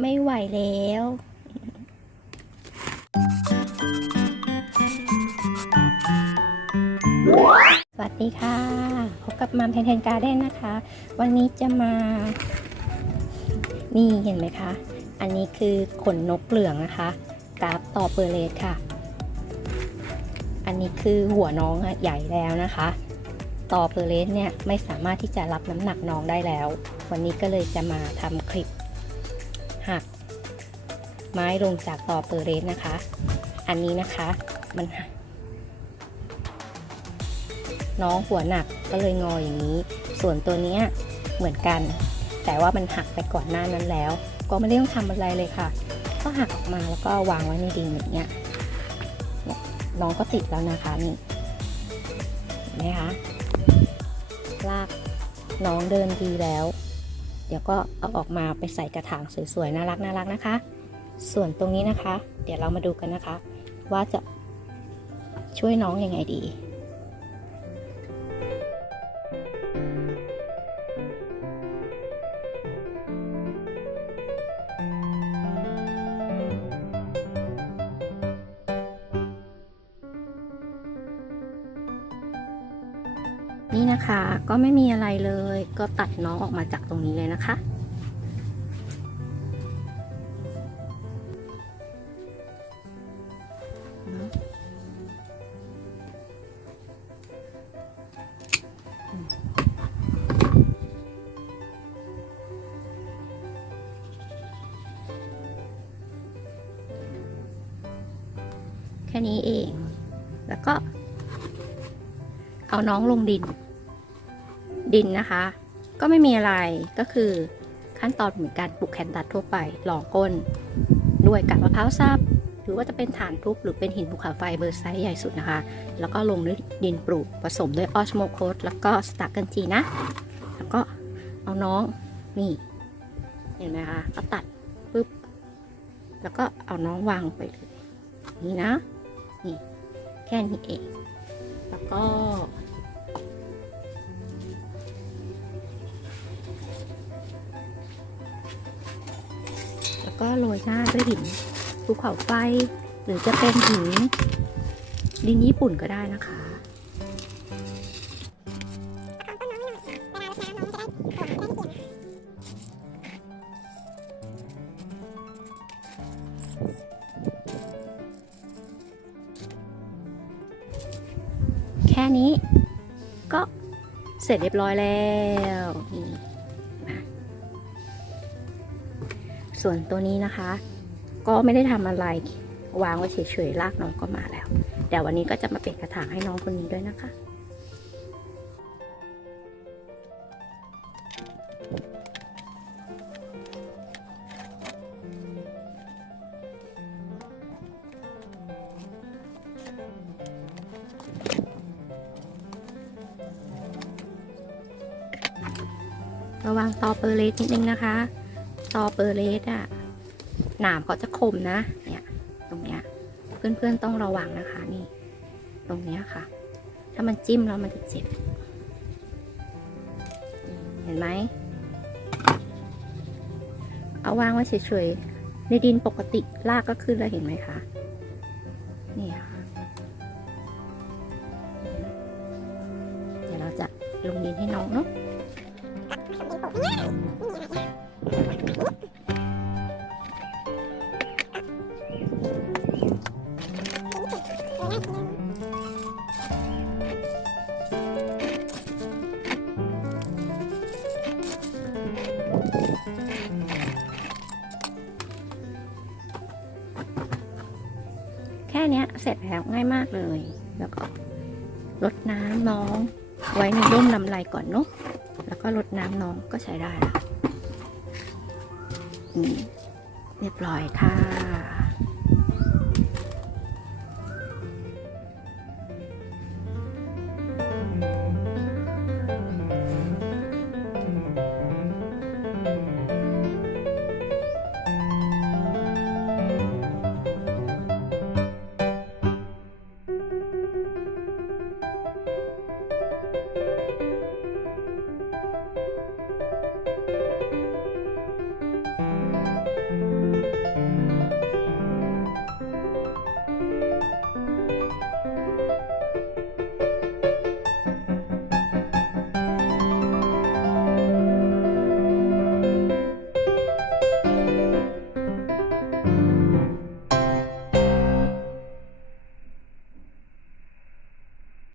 ไม่ไหวแล้วสวัสดีค่ะ พบกับมัมเทนเทนการ์เด้นนะคะ วันนี้จะมา นี่เห็นไหมคะ อันนี้คือขนนกเหลืองนะคะ กราฟต่อเปอร์เลสค่ะ อันนี้คือหัวน้องใหญ่แล้วนะคะ ต่อเปอร์เลสเนี่ยไม่สามารถที่จะรับน้ำหนักน้องได้แล้ว วันนี้ก็เลยจะมาทำคลิป ไม้ลงจากต่อเปอร์เลสนะคะ อันนี้นะคะมันหักน้องหัวหนักก็เลยงออย่างนี้ ส่วนตัวเนี้ยเหมือนกัน แต่ว่ามันหักไปก่อนหน้านั้นแล้ว ก็ไม่ได้ต้องทำอะไรเลยค่ะ ก็หักออกมาแล้วก็วางไว้ในดินแบบเนี้ยเนี่ยน้องก็ติดแล้วนะคะนี่เห็นไหมคะลากน้องเดินดีแล้ว เดี๋ยวก็เอาออกมาไปใส่กระถางสวยๆ น่ารักน่ารักนะคะ ส่วนตรงนี้นะคะ เดี๋ยวเรามาดูกันนะคะ ว่าจะช่วยน้องยังไงดีนี่นะคะก็ไม่มีอะไรเลย ก็ตัดน้องออกมาจากตรงนี้เลยนะคะ แค่นี้เอง แล้วก็ เอาน้องลงดิน ดินนะคะ ก็ไม่มีอะไรก็คือขั้นตอนเหมือนการปลูกแคนตัสทั่วไปหล่อก้น ด้วยกับมะพร้าวซับหรือว่าจะเป็นฐานทุบหรือเป็นหินภูเขาไฟเบอร์ไซส์ใหญ่สุดนะคะ แล้วก็ลงด้วยดินปลูกผสมด้วยออสโมโคสแล้วก็สตาร์กันจีนะ แล้วก็เอาน้องนี่เห็นไหมคะก็ตัดปุ๊บ แล้วก็เอาน้องวางลงไปเลย นี่นะ นี่แค่นี้เอง แล้วก็ แล้วก็โรยหน้าด้วยหินภูเขาไฟ หรือจะเป็นหินดินญี่ปุ่นก็ได้นะคะ นี้ ก็เสร็จเรียบร้อยแล้วนี่ส่วนตัวนี้นะคะ ก็ไม่ได้ทำอะไร วางไว้เฉยๆลากน้องก็มาแล้วแต่วันนี้ก็จะมาเปลี่ยนกระถางให้น้องคนนี้ด้วยนะคะ ตอเปอร์เลสนิดนึงนะคะ ตอเปอร์เลสอะหนามเขาจะคมนะ เนี่ย ตรงเนี้ย เพื่อนๆต้องระวังนะคะนี่ ตรงเนี้ยค่ะ ถ้ามันจิ้มแล้วมันจะเจ็บ เห็นไหม เอาวางไว้เฉยๆ ในดินปกติรากก็ขึ้นแล้วเห็นไหมคะ นี่ค่ะ เดี๋ยวเราจะลงดินให้น้องเนาะ แค่นี้เสร็จแล้วง่ายมากเลย แล้วก็รดน้ำน้อง ไว้ในร่มลำไรก่อนเนาะแล้วก็รดน้ำน้องก็ใช้ได้ละนี่เรียบร้อยค่ะ